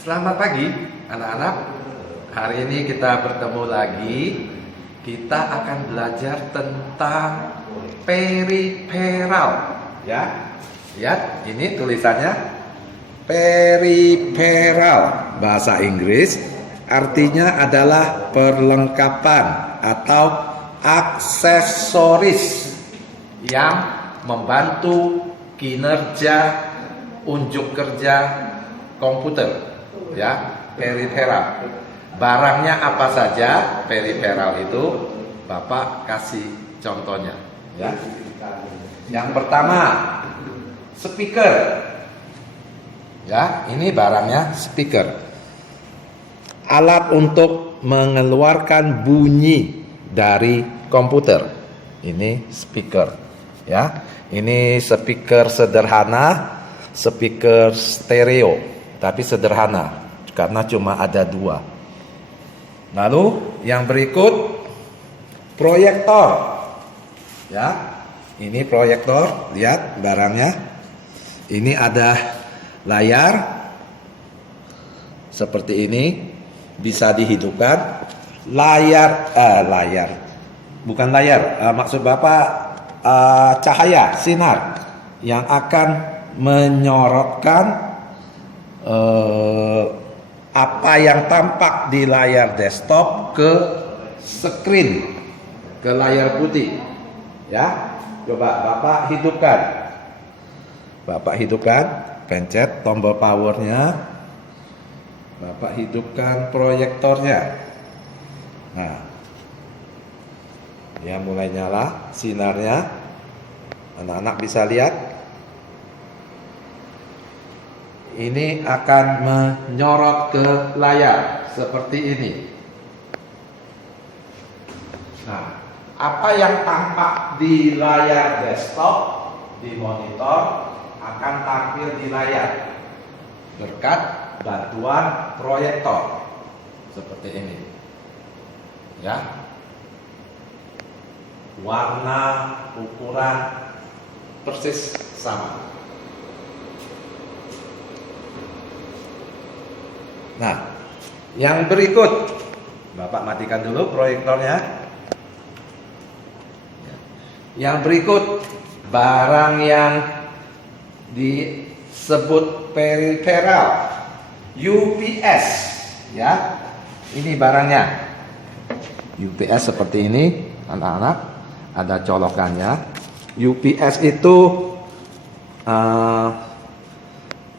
Selamat pagi anak-anak. Hari ini kita bertemu lagi. Kita akan belajar tentang periferal. Ya, lihat ini tulisannya periferal. Bahasa Inggris artinya adalah perlengkapan atau aksesoris yang membantu kinerja unjuk kerja komputer, ya, periferal. Barangnya apa saja periferal itu, Bapak kasih contohnya, ya. Yang pertama, speaker. Ya, ini barangnya speaker. Alat untuk mengeluarkan bunyi dari komputer. Ini speaker, ya. Ini speaker sederhana, speaker stereo, tapi sederhana karena cuma ada 2. Lalu yang berikut proyektor. Ya, ini proyektor, lihat barangnya. Ini ada layar seperti ini, bisa dihidupkan. Layar bukan layar, maksud Bapak cahaya, sinar yang akan menyorotkan apa yang tampak di layar desktop ke screen, ke layar putih. Ya, coba Bapak hidupkan, pencet tombol powernya, Bapak hidupkan proyektornya. Nah, ya mulai nyala sinarnya. Anak-anak bisa lihat. Ini akan menyorot ke layar seperti ini. Nah, apa yang tampak di layar desktop, di monitor, akan tampil di layar berkat bantuan proyektor seperti ini. Ya, warna, ukuran persis sama. Nah, yang berikut, Bapak matikan dulu proyektornya. Yang berikut, barang yang disebut periferal, UPS, ya. Ini barangnya. UPS seperti ini, anak-anak, ada colokannya. UPS itu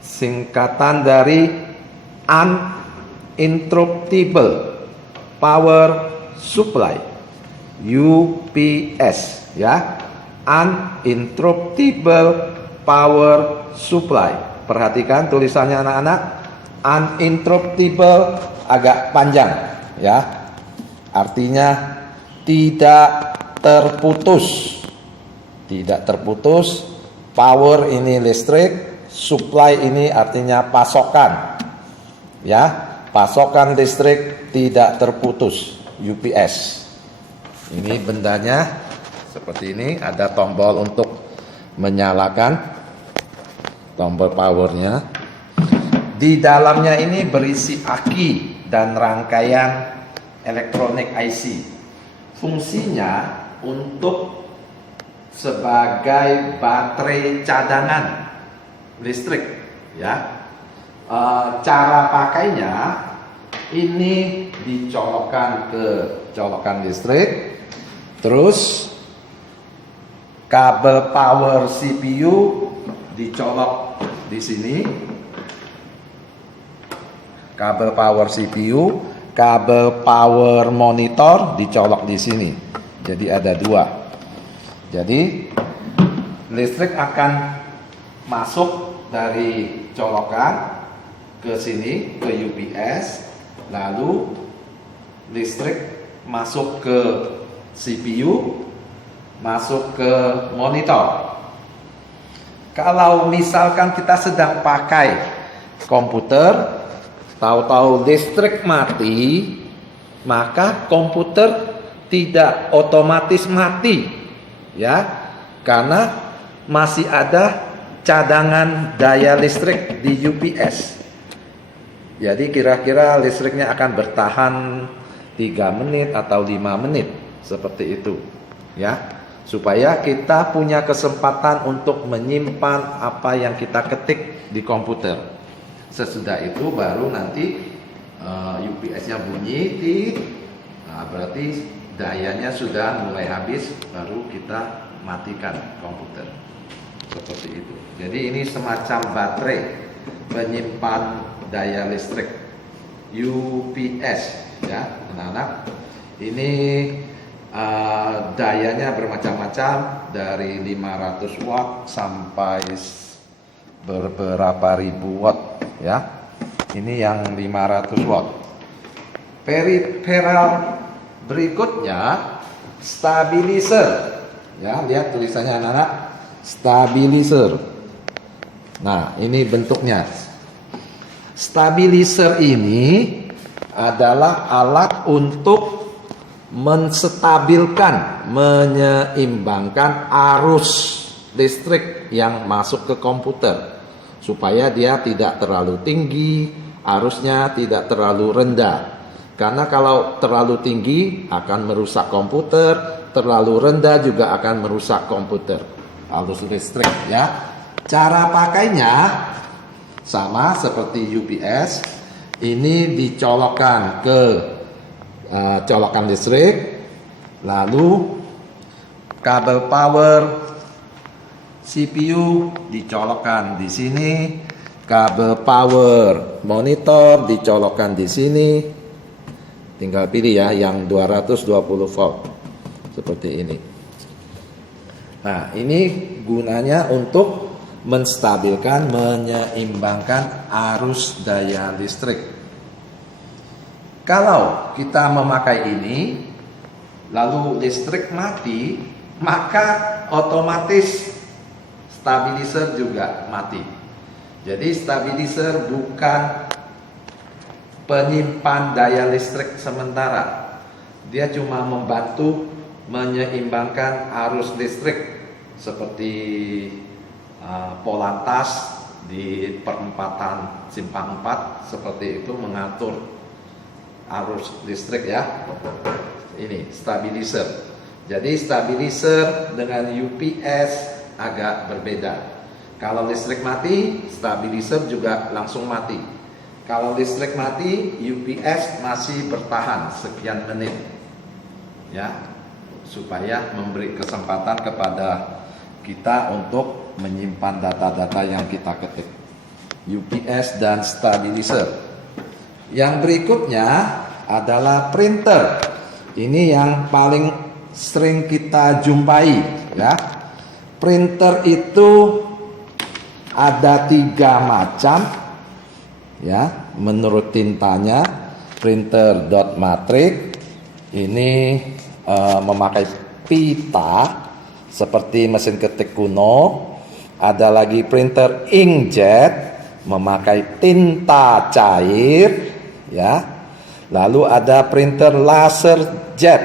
singkatan dari uninterruptible power supply, UPS, ya, uninterruptible power supply. Perhatikan tulisannya anak-anak, uninterruptible agak panjang, ya, artinya tidak terputus, power ini listrik, supply ini artinya pasokan. Ya, pasokan listrik tidak terputus, UPS. Ini bendanya seperti ini, ada tombol untuk menyalakan, tombol powernya. Di dalamnya ini berisi aki dan rangkaian elektronik IC. Fungsinya untuk sebagai baterai cadangan listrik, ya. Cara pakainya ini dicolokkan ke colokan listrik, terus kabel power CPU dicolok di sini, kabel power CPU, kabel power monitor dicolok di sini. Jadi ada 2. Jadi listrik akan masuk dari colokan ke sini, ke UPS, lalu listrik masuk ke CPU, masuk ke monitor. Kalau misalkan kita sedang pakai komputer, tahu-tahu listrik mati, maka komputer tidak otomatis mati, ya, karena masih ada cadangan daya listrik di UPS. Jadi kira-kira listriknya akan bertahan 3 menit atau 5 menit seperti itu, ya. Supaya kita punya kesempatan untuk menyimpan apa yang kita ketik di komputer. Sesudah itu baru nanti UPS-nya bunyi, berarti dayanya sudah mulai habis, baru kita matikan komputer. Seperti itu. Jadi ini semacam baterai penyimpan daya listrik, UPS, ya anak-anak. Ini dayanya bermacam-macam, dari 500 watt sampai beberapa ribu watt, ya. Ini yang 500 watt. Peripheral berikutnya stabilizer, ya, lihat tulisannya anak-anak, stabilizer. Nah, ini bentuknya. Stabilizer ini adalah alat untuk menstabilkan, menyeimbangkan arus listrik yang masuk ke komputer, supaya dia tidak terlalu tinggi, arusnya tidak terlalu rendah. Karena kalau terlalu tinggi akan merusak komputer, terlalu rendah juga akan merusak komputer, arus listrik, ya. Cara pakainya sama seperti UPS. Ini dicolokkan ke colokan listrik, lalu kabel power CPU dicolokkan di sini, kabel power monitor dicolokkan di sini. Tinggal pilih ya yang 220 volt seperti ini. Nah, ini gunanya untuk menstabilkan, menyeimbangkan arus daya listrik. Kalau kita memakai ini, lalu listrik mati, maka otomatis stabilizer juga mati. Jadi stabilizer bukan penyimpan daya listrik sementara. Dia cuma membantu menyeimbangkan arus listrik, seperti Polantas di perempatan Simpang 4 seperti itu, mengatur arus listrik, ya. Ini stabilizer. Jadi stabilizer dengan UPS agak berbeda. Kalau listrik mati, stabilizer juga langsung mati. Kalau listrik mati, UPS masih bertahan sekian menit, ya, supaya memberi kesempatan kepada kita untuk menyimpan data-data yang kita ketik. UPS dan stabilizer. Yang berikutnya adalah printer. Ini yang paling sering kita jumpai, ya. Printer itu ada 3 macam, ya, menurut tintanya. Printer dot matrix ini memakai pita seperti mesin ketik kuno. Ada lagi printer inkjet memakai tinta cair, ya. Lalu ada printer laser jet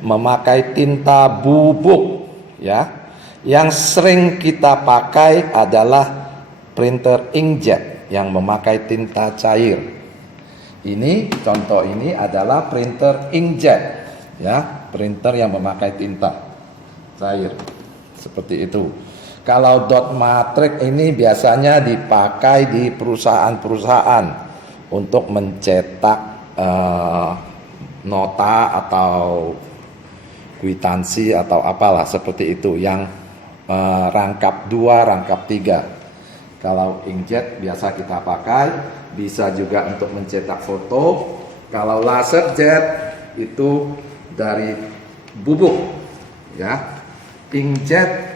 memakai tinta bubuk, ya. Yang sering kita pakai adalah printer inkjet yang memakai tinta cair. Ini contoh, ini adalah printer inkjet, ya, printer yang memakai tinta cair seperti itu. Kalau dot matrix ini biasanya dipakai di perusahaan-perusahaan untuk mencetak nota atau kwitansi atau apalah seperti itu, yang rangkap 2, rangkap 3. Kalau inkjet biasa kita pakai, bisa juga untuk mencetak foto. Kalau laser jet itu dari bubuk, ya. Inkjet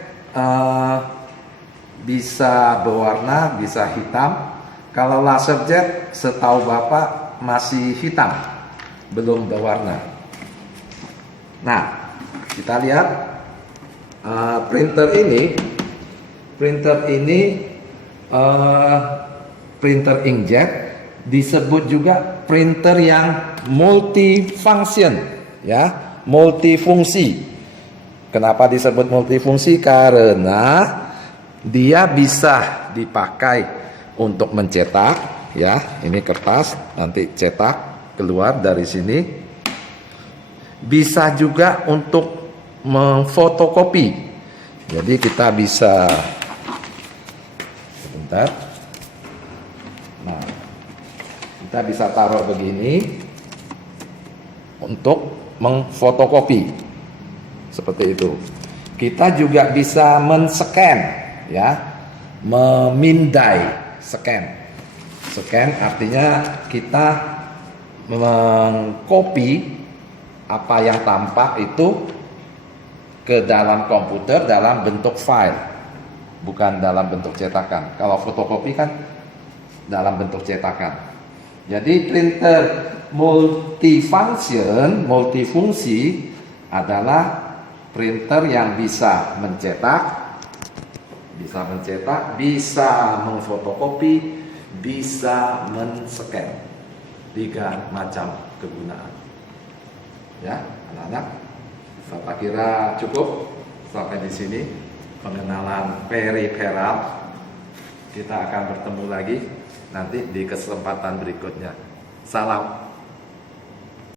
bisa berwarna, bisa hitam. Kalau laser jet setahu Bapak masih hitam, belum berwarna. Nah, kita lihat printer ini printer inkjet disebut juga printer yang multifunction, ya, multifungsi. Kenapa disebut multifungsi? Karena dia bisa dipakai untuk mencetak, ya, ini kertas, nanti cetak keluar dari sini. Bisa juga untuk memfotokopi. Jadi kita bisa, sebentar. Nah, kita bisa taruh begini untuk memfotokopi seperti itu. Kita juga bisa men-scan, ya, memindai, scan artinya kita mengcopy apa yang tampak itu ke dalam komputer dalam bentuk file, bukan dalam bentuk cetakan. Kalau fotokopi kan dalam bentuk cetakan. Jadi printer multifungsi adalah printer yang bisa mencetak, bisa memfotokopi, bisa men-scan. 3 macam kegunaan. Ya, anak-anak, saya kira cukup sampai di sini pengenalan periferal. Kita akan bertemu lagi nanti di kesempatan berikutnya. Salam.